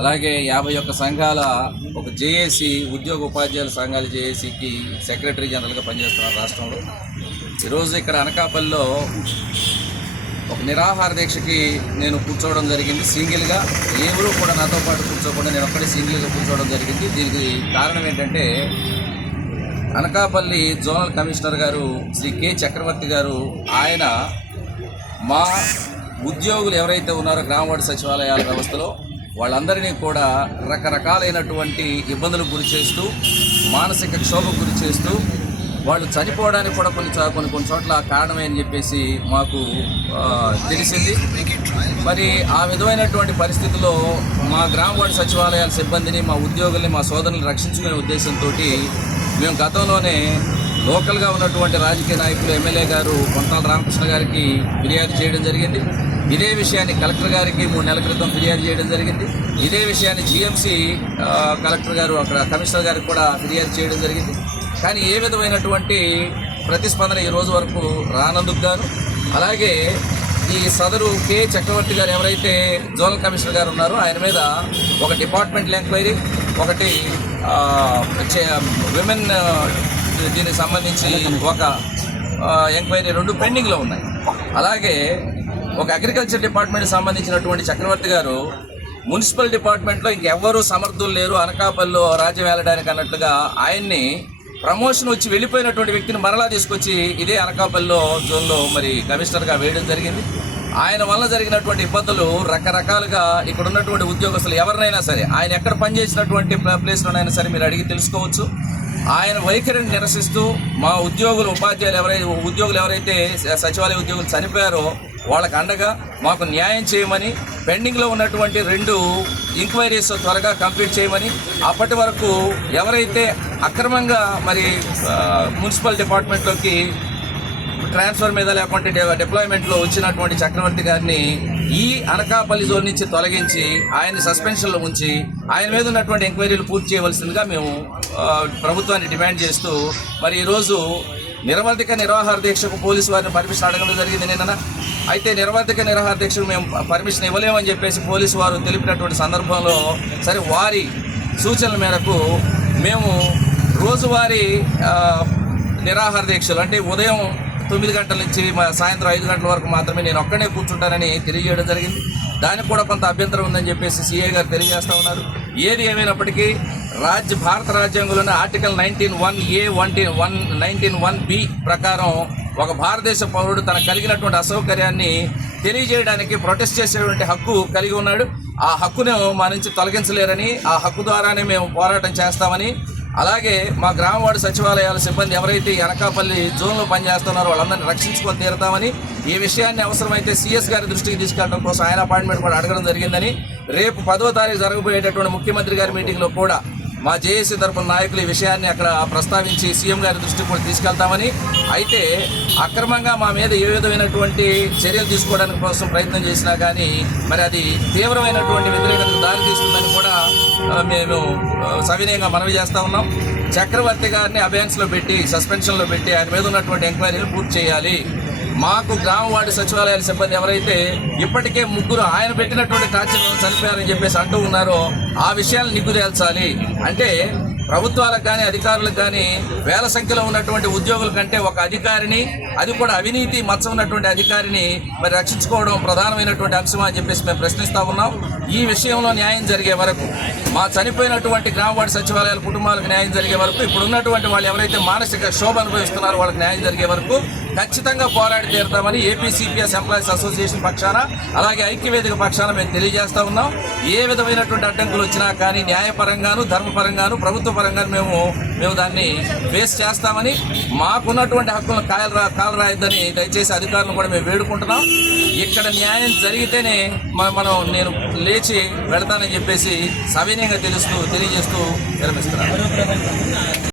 అలాగే 51 సంఘాల ఒక జేఏసీ ఉద్యోగ ఉపాధ్యాయుల సంఘాల జేఏసీకి సెక్రటరీ జనరల్గా పనిచేస్తున్నారు రాష్ట్రంలో. ఈరోజు ఇక్కడ అనకాపల్లిలో ఒక నిరాహార దీక్షకి నేను కూర్చోవడం జరిగింది. సింగిల్గా ఎవరూ కూడా నాతో పాటు కూర్చోకుండా నేను ఒక్కడే సింగిల్గా కూర్చోవడం జరిగింది. దీనికి కారణం ఏంటంటే అనకాపల్లి జోనల్ కమిషనర్ గారు శ్రీ కె చక్రవర్తి గారు ఆయన మా ఉద్యోగులు ఎవరైతే ఉన్నారో గ్రామవార్డు సచివాలయాల వ్యవస్థలో వాళ్ళందరినీ కూడా రకరకాలైనటువంటి ఇబ్బందులకు గురి చేస్తూ మానసిక క్షోభకు గురి చేస్తూ వాళ్ళు చనిపోవడానికి కూడా కొన్ని చోట్ల కారణమే అని చెప్పేసి మాకు తెలిసింది. మరి ఆ విధమైనటువంటి పరిస్థితుల్లో మా గ్రామవార్డు సచివాలయాల సిబ్బందిని, మా ఉద్యోగుల్ని, మా సోదరులను రక్షించుకునే ఉద్దేశంతో మేము గతంలోనే లోకల్గా ఉన్నటువంటి రాజకీయ నాయకులు ఎమ్మెల్యే గారు కొంతాల రామకృష్ణ గారికి ఫిర్యాదు చేయడం జరిగింది. ఇదే విషయాన్ని కలెక్టర్ గారికి 3 నెలల క్రితం ఫిర్యాదు చేయడం జరిగింది. ఇదే విషయాన్ని జీఎంసీ కలెక్టర్ గారు అక్కడ కమిషనర్ గారికి కూడా ఫిర్యాదు చేయడం జరిగింది. కానీ ఏ విధమైనటువంటి ప్రతిస్పందన ఈ రోజు వరకు రానందుకు గాను, అలాగే ఈ సదరు కె చక్రవర్తి గారు ఎవరైతే జోనల్ కమిషనర్ గారు ఉన్నారో ఆయన మీద ఒక డిపార్ట్మెంటల్ ఎంక్వైరీ, ఒకటి విమెన్ దీనికి సంబంధించి ఒక ఎంక్వైరీ 2 పెండింగ్లో ఉన్నాయి. అలాగే ఒక అగ్రికల్చర్ డిపార్ట్మెంట్కి సంబంధించినటువంటి చక్రవర్తి గారు మున్సిపల్ డిపార్ట్మెంట్లో ఇంకెవ్వరూ సమర్థులు లేరు అనకాపల్లిలో రాజ్యం వెళ్ళడానికి అన్నట్లుగా ఆయన్ని ప్రమోషన్ వచ్చి వెళ్ళిపోయినటువంటి వ్యక్తిని మరలా తీసుకొచ్చి ఇదే అనకాపల్లిలో జోన్లో మరి కమిషనర్గా వేయడం జరిగింది. ఆయన వల్ల జరిగినటువంటి ఇబ్బందులు రకరకాలుగా ఇక్కడ ఉన్నటువంటి ఉద్యోగస్తులు ఎవరినైనా సరే, ఆయన ఎక్కడ పనిచేసినటువంటి ప్లేస్లోనైనా సరే మీరు అడిగి తెలుసుకోవచ్చు. ఆయన వైఖరిని నిరసిస్తూ మా ఉద్యోగులు ఎవరైతే సచివాలయ ఉద్యోగులు చనిపోయారో వాళ్ళకు అండగా మాకు న్యాయం చేయమని, పెండింగ్లో ఉన్నటువంటి 2 ఎంక్వైరీస్ త్వరగా కంప్లీట్ చేయమని, అప్పటి వరకు ఎవరైతే అక్రమంగా మరి మున్సిపల్ డిపార్ట్మెంట్లోకి ట్రాన్స్ఫర్ మీద లేకుంటే డిప్లాయ్మెంట్లో వచ్చినటువంటి చక్రవర్తి గారిని ఈ అనకాపల్లి జోన్ నుంచి తొలగించి ఆయన్ని సస్పెన్షన్లో ఉంచి ఆయన మీద ఉన్నటువంటి ఎంక్వైరీలు పూర్తి చేయవలసిందిగా మేము ప్రభుత్వాన్ని డిమాండ్ చేస్తూ మరి ఈరోజు నిరాహార దీక్షకు పోలీసు వారిని పర్మిషన్ అడగడం జరిగింది నిన్న. అయితే నిరాహార దీక్షకు మేము పర్మిషన్ ఇవ్వలేమని చెప్పేసి పోలీసు వారు తెలిపినటువంటి సందర్భంలో సరే వారి సూచనల మేరకు మేము రోజువారీ నిరాహార దీక్షలు అంటే ఉదయం 9 గంటల నుంచి సాయంత్రం 5 గంటల వరకు మాత్రమే నేను ఒక్కడే కూర్చుంటానని తెలియజేయడం జరిగింది. దానికి కూడా కొంత అభ్యంతరం ఉందని చెప్పేసి సిఐ గారు తెలియజేస్తూ ఉన్నారు. ఏది ఏమైనప్పటికీ భారత రాజ్యాంగంలోని ఆర్టికల్ 19(1)A 19(1)B ప్రకారం ఒక భారతదేశ పౌరుడు తనకు కలిగినటువంటి అసౌకర్యాన్ని తెలియజేయడానికి ప్రొటెస్ట్ చేసేటువంటి హక్కు కలిగి ఉన్నాడు. ఆ హక్కును మా నుంచి తొలగించలేరని, ఆ హక్కు ద్వారానే మేము పోరాటం చేస్తామని, అలాగే మా గ్రామవార్డు సచివాలయాల సిబ్బంది ఎవరైతే అనకాపల్లి జోన్లో పనిచేస్తున్నారో వాళ్ళందరినీ రక్షించుకొని తీరుతామని, ఈ విషయాన్ని అవసరమైతే సిఎస్ గారి దృష్టికి తీసుకెళ్ళడం కోసం ఆయన అపాయింట్మెంట్ కూడా అడగడం జరిగిందని, రేపు 10వ తారీఖు జరగబోయేటటువంటి ముఖ్యమంత్రి గారి మీటింగ్లో కూడా మా జేఏసీ తరపున నాయకులు ఈ విషయాన్ని అక్కడ ప్రస్తావించి సీఎం గారి దృష్టికి కూడా తీసుకెళ్తామని, అయితే అక్రమంగా మా మీద ఏ విధమైనటువంటి చర్యలు తీసుకోవడానికి కోసం ప్రయత్నం చేసినా కానీ మరి అది తీవ్రమైనటువంటి వ్యతిరేకతకు దారితీస్తుందని కూడా మేము సవినయంగా మనవి చేస్తూ ఉన్నాం. చక్రవర్తి గారిని అబయాన్స్లో పెట్టి, సస్పెన్షన్లో పెట్టి ఆయన మీద ఉన్నటువంటి ఎంక్వైరీలు పూర్తి చేయాలి. మాకు గ్రామవార్డు సచివాలయాల సిబ్బంది ఎవరైతే ఇప్పటికే 3 ఆయన పెట్టినటువంటి టార్చర్ చనిపోయారని చెప్పేసి అంటూ ఉన్నారో ఆ విషయాలు నిగ్గుదేల్చాలి. అంటే ప్రభుత్వాలకు కానీ అధికారులకు కానీ వేల సంఖ్యలో ఉన్నటువంటి ఉద్యోగుల కంటే ఒక అధికారిని, అది కూడా అవినీతి మచ్చ ఉన్నటువంటి అధికారిని మరి రక్షించుకోవడం ప్రధానమైనటువంటి అంశం అని చెప్పేసి మేము ప్రశ్నిస్తూ ఉన్నాం. ఈ విషయంలో న్యాయం జరిగే వరకు, మా చనిపోయినటువంటి గ్రామవార్డు సచివాలయాల కుటుంబాలకు న్యాయం జరిగే వరకు, ఇప్పుడు ఉన్నటువంటి వాళ్ళు ఎవరైతే మానసిక క్షోభ అనుభవిస్తున్నారో వాళ్ళకి న్యాయం జరిగే వరకు ఖచ్చితంగా పోరాడి తీరుతామని ఏపీసీపీఎస్ ఎంప్లాయీస్ అసోసియేషన్ పక్షాన, అలాగే ఐక్యవేదిక పక్షాన మేము తెలియజేస్తూ ఉన్నాం. ఏ విధమైనటువంటి అడ్డంకులు వచ్చినా కానీ న్యాయపరంగాను, ధర్మపరంగాను, ప్రభుత్వ పరంగాను మేము దాన్ని ఫేస్ చేస్తామని, మాకున్నటువంటి హక్కులను కాలు రాయొద్దని దయచేసి అధికారులను కూడా మేము వేడుకుంటున్నాం. ఇక్కడ న్యాయం జరిగితేనే నేను లేచి వెళతానని చెప్పేసి సవినయంగా తెలియజేస్తూ విరమిస్తున్నాను.